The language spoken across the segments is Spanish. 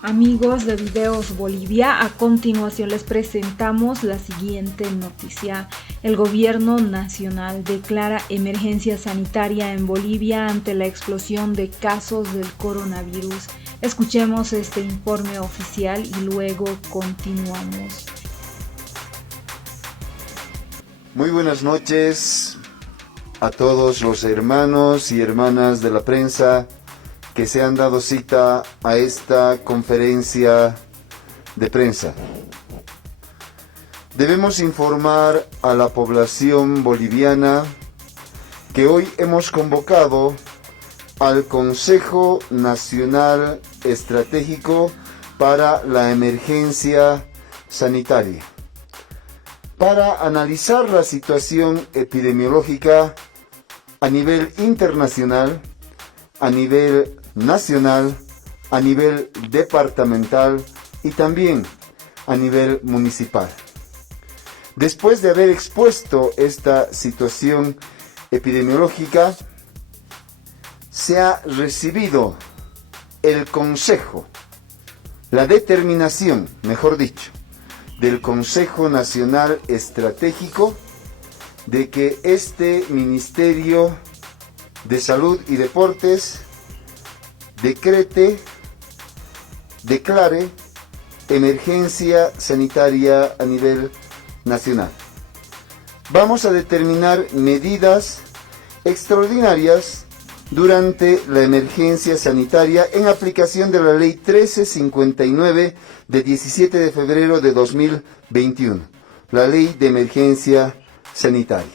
Amigos de Videos Bolivia, a continuación les presentamos la siguiente noticia. El gobierno nacional declara emergencia sanitaria en Bolivia ante la explosión de casos del coronavirus. Escuchemos este informe oficial y luego continuamos. Muy buenas noches a todos los hermanos y hermanas de la prensa que se han dado cita a esta conferencia de prensa. Debemos informar a la población boliviana que hoy hemos convocado al Consejo Nacional Estratégico para la Emergencia Sanitaria para analizar la situación epidemiológica a nivel internacional, a nivel nacional, a nivel departamental y también a nivel municipal. Después de haber expuesto esta situación epidemiológica, se ha recibido el consejo, la determinación, mejor dicho, del Consejo Nacional Estratégico de que este Ministerio de Salud y Deportes declare emergencia sanitaria a nivel nacional. Vamos a determinar medidas extraordinarias durante la emergencia sanitaria en aplicación de la Ley 1359 de 17 de febrero de 2021, la Ley de Emergencia Sanitaria.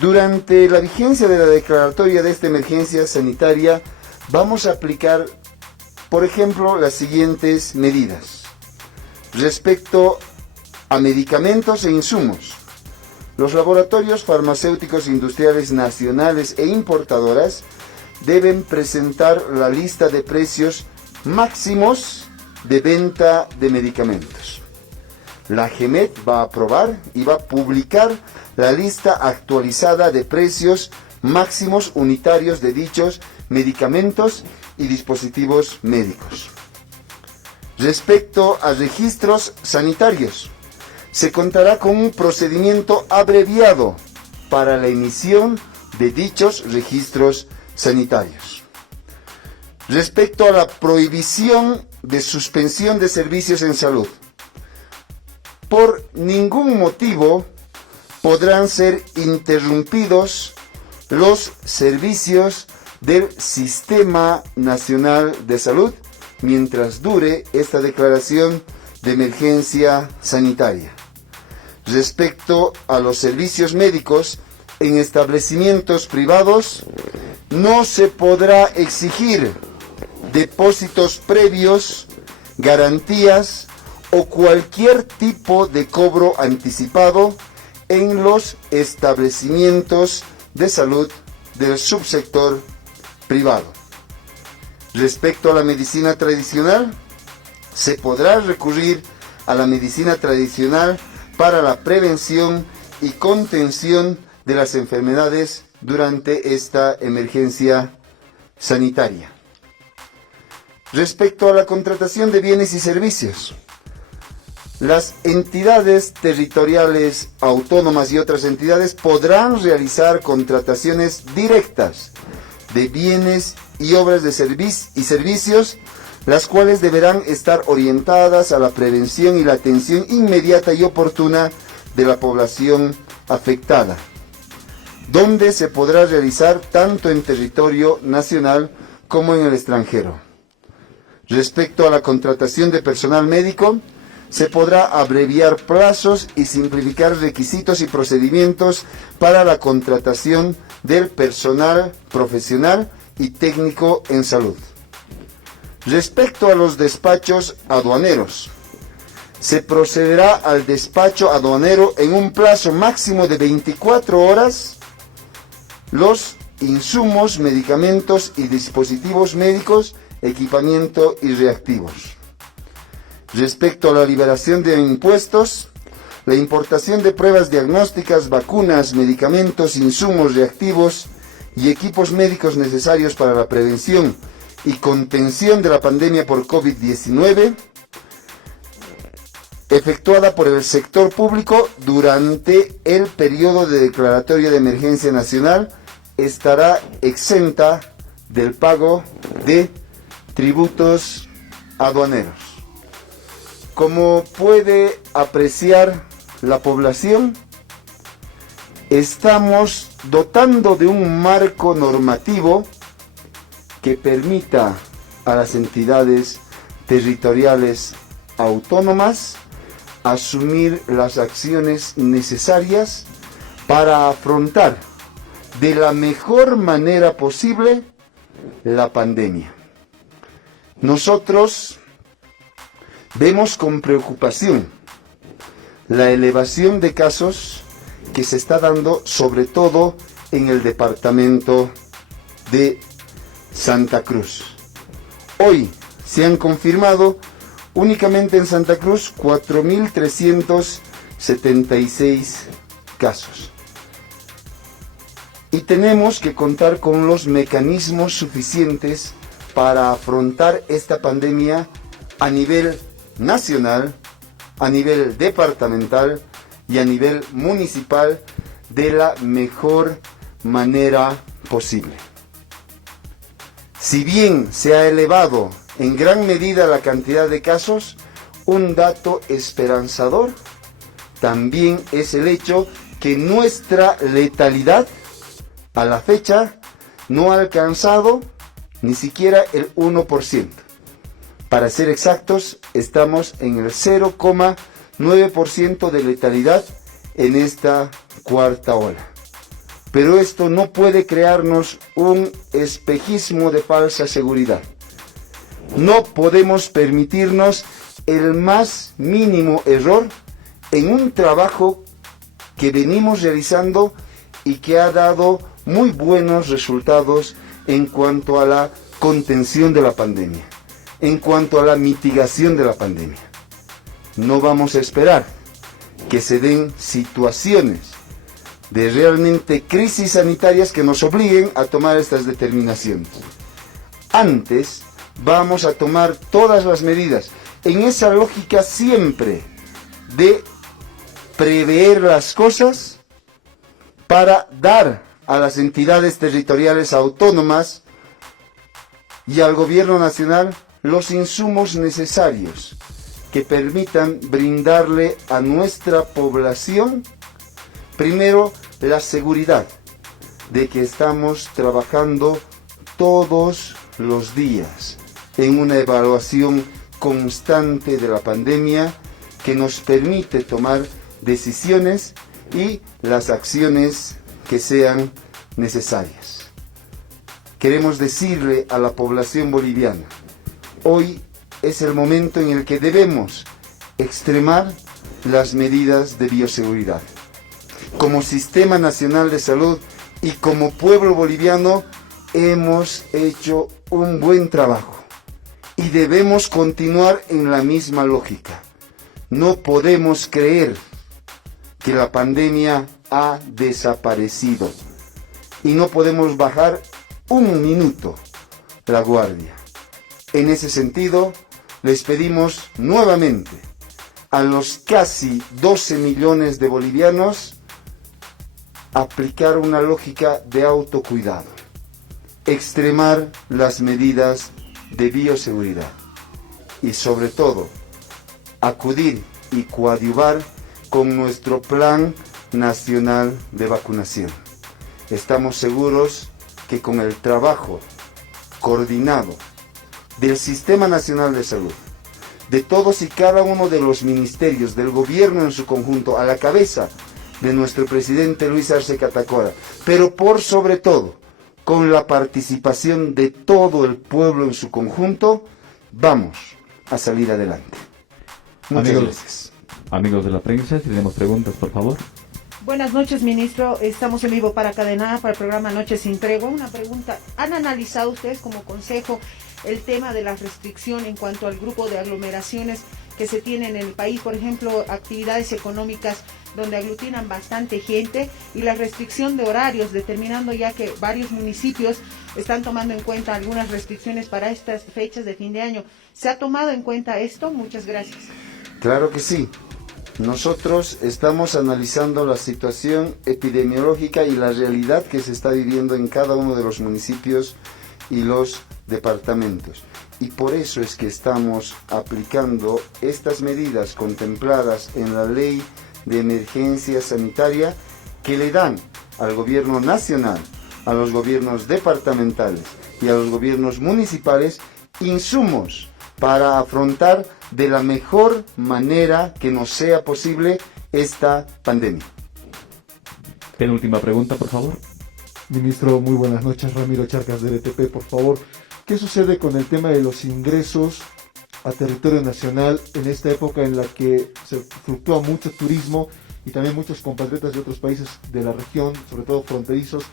Durante la vigencia de la declaratoria de esta emergencia sanitaria, vamos a aplicar, por ejemplo, las siguientes medidas. Respecto a medicamentos e insumos, los laboratorios farmacéuticos industriales nacionales e importadoras deben presentar la lista de precios máximos de venta de medicamentos. La GEMET va a aprobar y va a publicar la lista actualizada de precios máximos unitarios de dichos medicamentos y dispositivos médicos. Respecto a registros sanitarios, se contará con un procedimiento abreviado para la emisión de dichos registros sanitarios. Respecto a la prohibición de suspensión de servicios en salud, por ningún motivo podrán ser interrumpidos los servicios del Sistema Nacional de Salud mientras dure esta declaración de emergencia sanitaria. Respecto a los servicios médicos en establecimientos privados, no se podrá exigir depósitos previos, garantías o cualquier tipo de cobro anticipado en los establecimientos de salud del subsector privado. Respecto a la medicina tradicional, se podrá recurrir a la medicina tradicional para la prevención y contención de las enfermedades durante esta emergencia sanitaria. Respecto a la contratación de bienes y servicios, las entidades territoriales autónomas y otras entidades podrán realizar contrataciones directas de bienes y obras de servicios, las cuales deberán estar orientadas a la prevención y la atención inmediata y oportuna de la población afectada, donde se podrá realizar tanto en territorio nacional como en el extranjero. Respecto a la contratación de personal médico, se podrá abreviar plazos y simplificar requisitos y procedimientos para la contratación del personal profesional y técnico en salud. Respecto a los despachos aduaneros, se procederá al despacho aduanero en un plazo máximo de 24 horas los insumos, medicamentos y dispositivos médicos, equipamiento y reactivos. Respecto a la liberación de impuestos, la importación de pruebas diagnósticas, vacunas, medicamentos, insumos reactivos y equipos médicos necesarios para la prevención y contención de la pandemia por COVID-19 efectuada por el sector público durante el periodo de declaratoria de emergencia nacional estará exenta del pago de tributos aduaneros. Como puede apreciar la población, estamos dotando de un marco normativo que permita a las entidades territoriales autónomas asumir las acciones necesarias para afrontar de la mejor manera posible la pandemia. Nosotros vemos con preocupación la elevación de casos que se está dando sobre todo en el departamento de Santa Cruz. Hoy se han confirmado únicamente en Santa Cruz 4.376 casos. Y tenemos que contar con los mecanismos suficientes para afrontar esta pandemia a nivel nacional, a nivel departamental y a nivel municipal de la mejor manera posible. Si bien se ha elevado en gran medida la cantidad de casos, un dato esperanzador también es el hecho que nuestra letalidad a la fecha no ha alcanzado ni siquiera el 1%. Para ser exactos, estamos en el 0,9% de letalidad en esta cuarta ola. Pero esto no puede crearnos un espejismo de falsa seguridad. No podemos permitirnos el más mínimo error en un trabajo que venimos realizando y que ha dado muy buenos resultados en cuanto a la contención de la pandemia, en cuanto a la mitigación de la pandemia. No vamos a esperar que se den situaciones de realmente crisis sanitarias que nos obliguen a tomar estas determinaciones. Antes, vamos a tomar todas las medidas en esa lógica siempre de prever las cosas para dar a las entidades territoriales autónomas y al gobierno nacional los insumos necesarios que permitan brindarle a nuestra población, primero, la seguridad de que estamos trabajando todos los días en una evaluación constante de la pandemia que nos permite tomar decisiones y las acciones que sean necesarias. Queremos decirle a la población boliviana, hoy es el momento en el que debemos extremar las medidas de bioseguridad. Como Sistema Nacional de Salud y como pueblo boliviano hemos hecho un buen trabajo y debemos continuar en la misma lógica. No podemos creer que la pandemia ha desaparecido y no podemos bajar un minuto la guardia. En ese sentido, les pedimos nuevamente a los casi 12 millones de bolivianos aplicar una lógica de autocuidado, extremar las medidas de bioseguridad y sobre todo acudir y coadyuvar con nuestro Plan Nacional de Vacunación. Estamos seguros que con el trabajo coordinado del Sistema Nacional de Salud, de todos y cada uno de los ministerios, del gobierno en su conjunto, a la cabeza de nuestro presidente Luis Arce Catacora, pero por sobre todo, con la participación de todo el pueblo en su conjunto, vamos a salir adelante. Muchas gracias. Amigos de la prensa, si tenemos preguntas, por favor. Buenas noches, ministro. Estamos en vivo para Cadena, para el programa Noche Sin Tregua. Una pregunta. ¿Han analizado ustedes como consejo el tema de la restricción en cuanto al grupo de aglomeraciones que se tiene en el país? Por ejemplo, actividades económicas donde aglutinan bastante gente, y la restricción de horarios, determinando ya que varios municipios están tomando en cuenta algunas restricciones para estas fechas de fin de año. ¿Se ha tomado en cuenta esto? Muchas gracias. Claro que sí. Nosotros estamos analizando la situación epidemiológica y la realidad que se está viviendo en cada uno de los municipios y los departamentos. Y por eso es que estamos aplicando estas medidas contempladas en la Ley de Emergencia Sanitaria que le dan al gobierno nacional, a los gobiernos departamentales y a los gobiernos municipales insumos para afrontar de la mejor manera que nos sea posible esta pandemia. Penúltima pregunta, por favor. Ministro, muy buenas noches. Ramiro Charcas de RTP, por favor. ¿Qué sucede con el tema de los ingresos a territorio nacional en esta época en la que se fluctúa mucho turismo y también muchos compatriotas de otros países de la región, sobre todo fronterizos,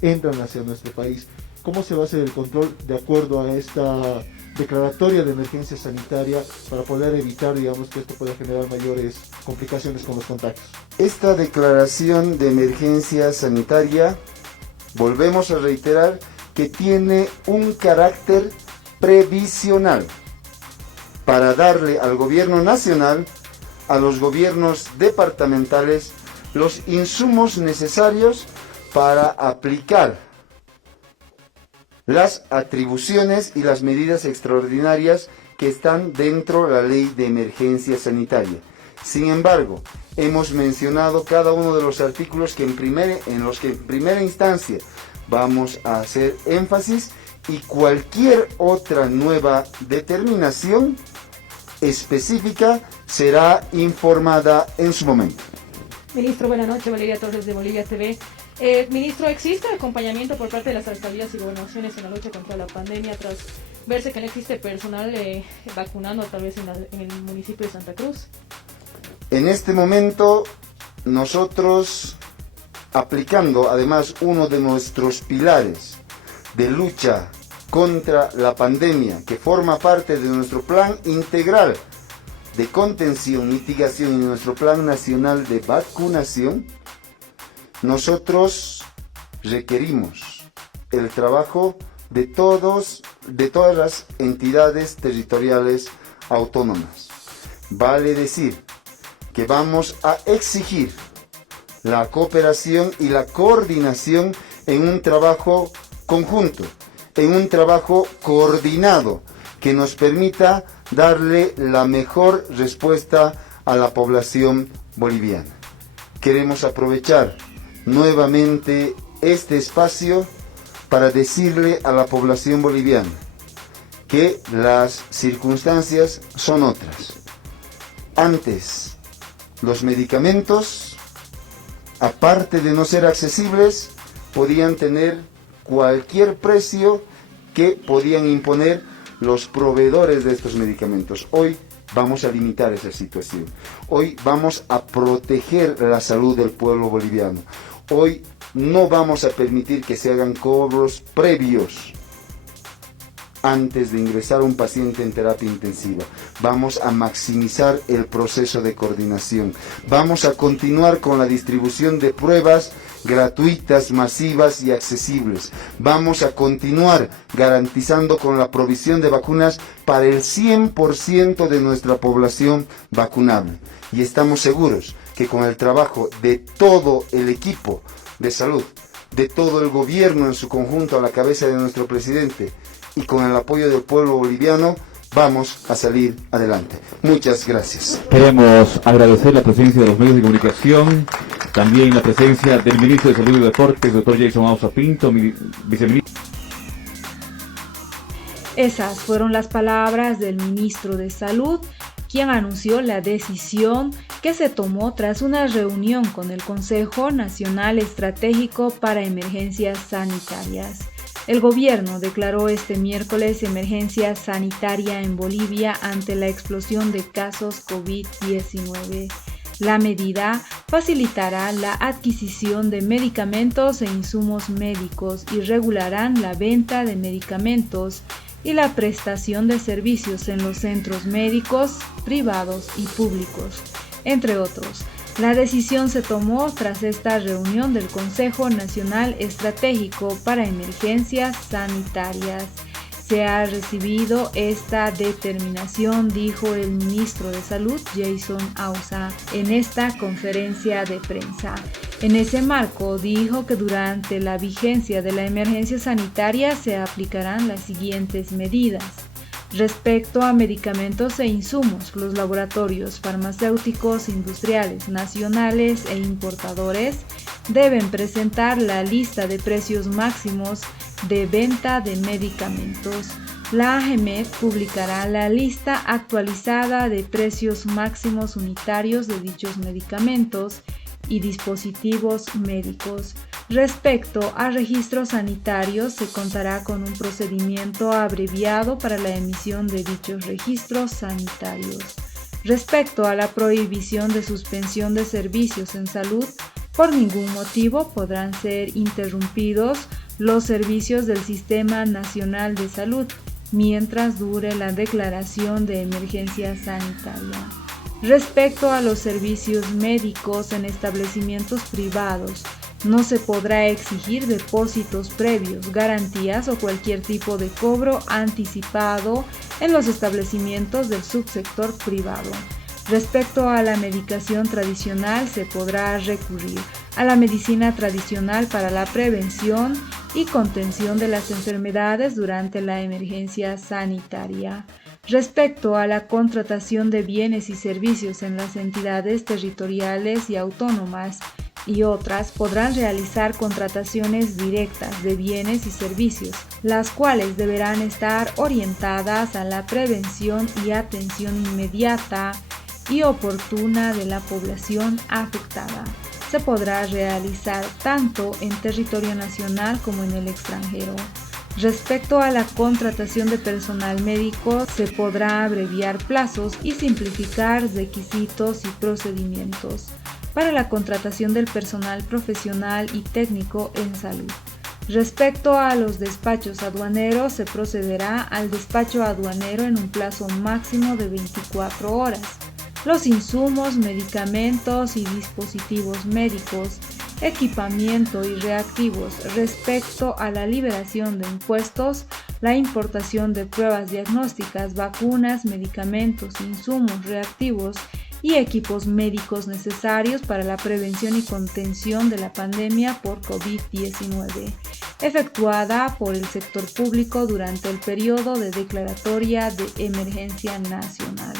entran hacia nuestro país? ¿Cómo se va a hacer el control de acuerdo a esta declaratoria de emergencia sanitaria para poder evitar, digamos, que esto pueda generar mayores complicaciones con los contagios? Esta declaración de emergencia sanitaria, volvemos a reiterar, que tiene un carácter previsional para darle al gobierno nacional, a los gobiernos departamentales, los insumos necesarios para aplicar las atribuciones y las medidas extraordinarias que están dentro de la Ley de Emergencia Sanitaria. Sin embargo, hemos mencionado cada uno de los artículos en los que en primera instancia vamos a hacer énfasis, y cualquier otra nueva determinación específica será informada en su momento. Ministro, buenas noches. Valeria Torres de Bolivia TV. Ministro, ¿existe acompañamiento por parte de las alcaldías y gobernaciones en la lucha contra la pandemia tras verse que no existe personal vacunando tal vez en el municipio de Santa Cruz? En este momento nosotros, aplicando además uno de nuestros pilares de lucha contra la pandemia, que forma parte de nuestro plan integral de contención, mitigación y nuestro plan nacional de vacunación, nosotros requerimos el trabajo de todas las entidades territoriales autónomas. Vale decir que vamos a exigir la cooperación y la coordinación en un trabajo conjunto, en un trabajo coordinado que nos permita darle la mejor respuesta a la población boliviana. Queremos aprovechar nuevamente este espacio para decirle a la población boliviana que las circunstancias son otras. Antes, los medicamentos, aparte de no ser accesibles, podían tener cualquier precio que podían imponer los proveedores de estos medicamentos. Hoy vamos a limitar esa situación. Hoy vamos a proteger la salud del pueblo boliviano. Hoy no vamos a permitir que se hagan cobros previos antes de ingresar a un paciente en terapia intensiva. Vamos a maximizar el proceso de coordinación. Vamos a continuar con la distribución de pruebas gratuitas, masivas y accesibles. Vamos a continuar garantizando con la provisión de vacunas para el 100% de nuestra población vacunable. Y estamos seguros que con el trabajo de todo el equipo de salud, de todo el gobierno en su conjunto a la cabeza de nuestro presidente y con el apoyo del pueblo boliviano, vamos a salir adelante. Muchas gracias. Queremos agradecer la presencia de los medios de comunicación, también la presencia del ministro de Salud y Deportes, doctor Jason Ausa Pinto, viceministro. Esas fueron las palabras del ministro de Salud, quien anunció la decisión que se tomó tras una reunión con el Consejo Nacional Estratégico para Emergencias Sanitarias. El gobierno declaró este miércoles emergencia sanitaria en Bolivia ante la explosión de casos COVID-19. La medida facilitará la adquisición de medicamentos e insumos médicos y regularán la venta de medicamentos y la prestación de servicios en los centros médicos, privados y públicos, entre otros. La decisión se tomó tras esta reunión del Consejo Nacional Estratégico para Emergencias Sanitarias. Se ha recibido esta determinación, dijo el ministro de Salud, Jason Ausa, en esta conferencia de prensa. En ese marco, dijo que durante la vigencia de la emergencia sanitaria se aplicarán las siguientes medidas. Respecto a medicamentos e insumos, los laboratorios farmacéuticos industriales nacionales e importadores deben presentar la lista de precios máximos de venta de medicamentos. La AGEMET publicará la lista actualizada de precios máximos unitarios de dichos medicamentos y dispositivos médicos. Respecto a registros sanitarios, se contará con un procedimiento abreviado para la emisión de dichos registros sanitarios. Respecto a la prohibición de suspensión de servicios en salud, por ningún motivo podrán ser interrumpidos los servicios del Sistema Nacional de Salud mientras dure la declaración de emergencia sanitaria. Respecto a los servicios médicos en establecimientos privados, no se podrá exigir depósitos previos, garantías o cualquier tipo de cobro anticipado en los establecimientos del subsector privado. Respecto a la medicación tradicional, se podrá recurrir a la medicina tradicional para la prevención y contención de las enfermedades durante la emergencia sanitaria. Respecto a la contratación de bienes y servicios en las entidades territoriales y autónomas y otras, podrán realizar contrataciones directas de bienes y servicios, las cuales deberán estar orientadas a la prevención y atención inmediata y oportuna de la población afectada. Se podrá realizar tanto en territorio nacional como en el extranjero. Respecto a la contratación de personal médico, se podrá abreviar plazos y simplificar requisitos y procedimientos para la contratación del personal profesional y técnico en salud. Respecto a los despachos aduaneros, se procederá al despacho aduanero en un plazo máximo de 24 horas. Los insumos, medicamentos y dispositivos médicos, equipamiento y reactivos. Respecto a la liberación de impuestos, la importación de pruebas diagnósticas, vacunas, medicamentos, insumos, reactivos y equipos médicos necesarios para la prevención y contención de la pandemia por COVID-19, efectuada por el sector público durante el periodo de declaratoria de emergencia nacional.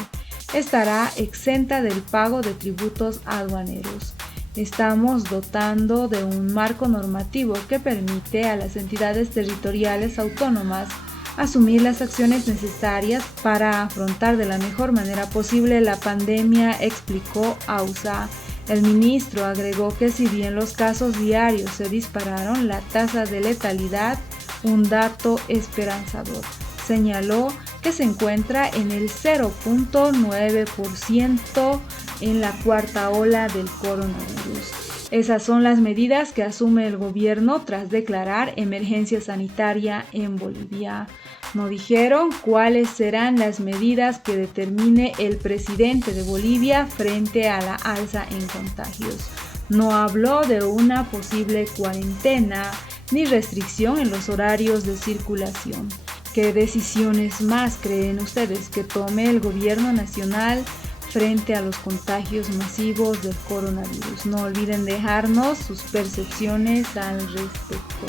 Estará exenta del pago de tributos aduaneros. Estamos dotando de un marco normativo que permite a las entidades territoriales autónomas asumir las acciones necesarias para afrontar de la mejor manera posible la pandemia, explicó Ausa. El ministro agregó que si bien los casos diarios se dispararon, la tasa de letalidad, un dato esperanzador. Señaló que se encuentra en el 0.9% en la cuarta ola del coronavirus. Esas son las medidas que asume el gobierno tras declarar emergencia sanitaria en Bolivia. No dijeron cuáles serán las medidas que determine el presidente de Bolivia frente a la alza en contagios. No habló de una posible cuarentena ni restricción en los horarios de circulación. ¿Qué decisiones más creen ustedes que tome el gobierno nacional frente a los contagios masivos del coronavirus? No olviden dejarnos sus percepciones al respecto.